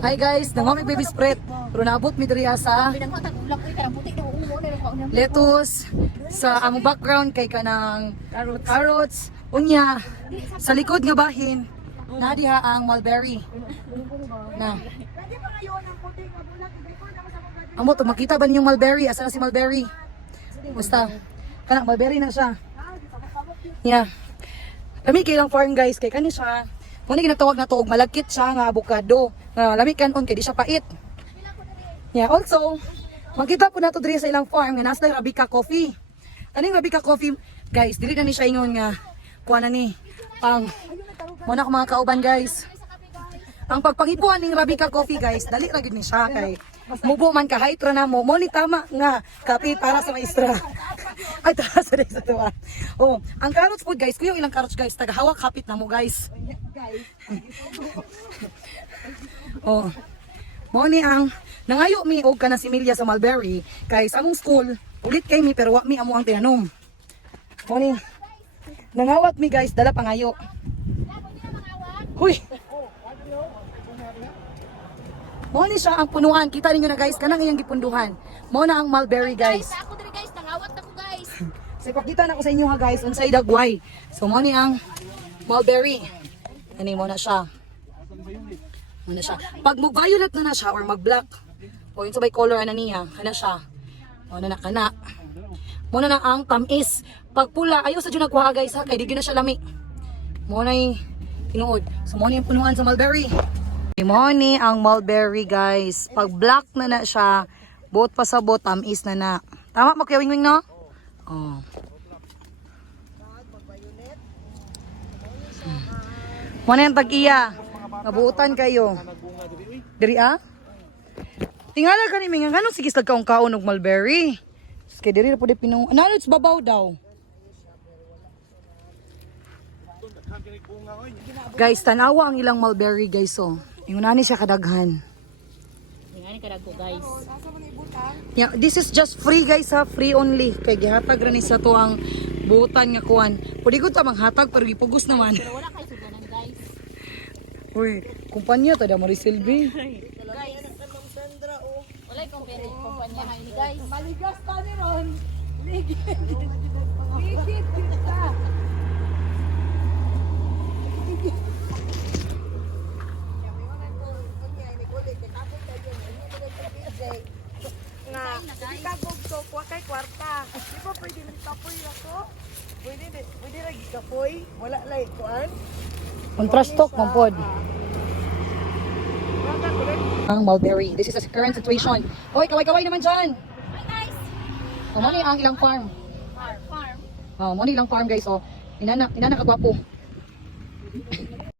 Hi guys, nangami baby spread. Pero naabot mi diri sa lettuce sa among background kay kanang carrots. Unya sa likod nga bahin na diha ang mulberry. Na. Amo to makita ba niyo mulberry? Asa na si mulberry? Basta kana mulberry na siya. Yeah. Kami kay lang farm guys kay kani siya. Muna ginatawag na to og malagkit siya nga avocado. Lami kanon kay di siya pait. Yeah, also makita po nato diri sa ilang farm nga nasa Arabica coffee. Kaning Arabica coffee guys, dili na ni siya ingon nga kuha na ni ang muna ko mga kauban guys. Ang pagpangipuan ning Arabica coffee guys, dali ra gyud ni siya kay mubo man ka height ra na mo ni tama nga kape para sa maestra. Ay taas sa tuwa. Oh, ang carrots food guys, kuyo ilang carrots guys, tagahawak kapit na mo guys. Oh. Mo ni ang nangayo mi og kana similya sa mulberry kay sa among school ulit kay mi pero wa mi amo ang tiyanom. Mo ni nangawat mi guys dala pangayo. Huy. Mo ni siya ang punuan. Kita ninyo na guys kanang iyang gipunduhan. Mo na ang mulberry guys. Ako diri guys, nangawat ako guys. So ipakita na ko sa inyo ha guys unsay dagway. So mo ni ang mulberry. Ani mo na siya. Mo na siya. Pag mag-violet na siya or mag-black o yun sabay color ana niya, ana siya. Mo na kana. Mo na ang tamis. Pag pula ayo sa jud nagkuha guys ha kay di gyud na siya lami. Mo na tinuod. So mo ni ang punuan sa mulberry. Mo ni ang mulberry guys. Pag black na siya, buot pa sa buot tamis na. Tama mo kay wing no? Oh. Mo na yung tag-iya. Nabuutan kayo. Diri ah? Tingala ka ni Mingang. Anong sige sa kaong-kaon og mulberry? Kaya diri na po di pinong... Ano sa babaw daw? Guys, tanawa ang ilang mulberry guys oh. Ingunani siya kadaghan. Ingani kadag ko guys. Yeah, this is just free guys ha, free only. Kay gihatag ra ni sa to ang buutan nga kuan. Pwede ko ta manghatag pero gipugos naman. Pero wala kay suganan guys. Uy, kumpanya ta da Marisilvi. Guys. Wala kong pera kumpanya ha ini guys. Maligas pa ni Ron. Ligid. Ligid kita. Nga, ikagog to, kuha kay kwarta. Di ba pwede nang tapoy ako? Pwede lagi kapoy? Wala lang kuan? Contrast talk mampod. Ang mulberry. This is a current situation. Hoy, kaway-kaway naman dyan. Hi guys. So, mo ni ang ilang farm. Farm. Oh, mo ni ilang farm guys. Oh, inana kagwapo.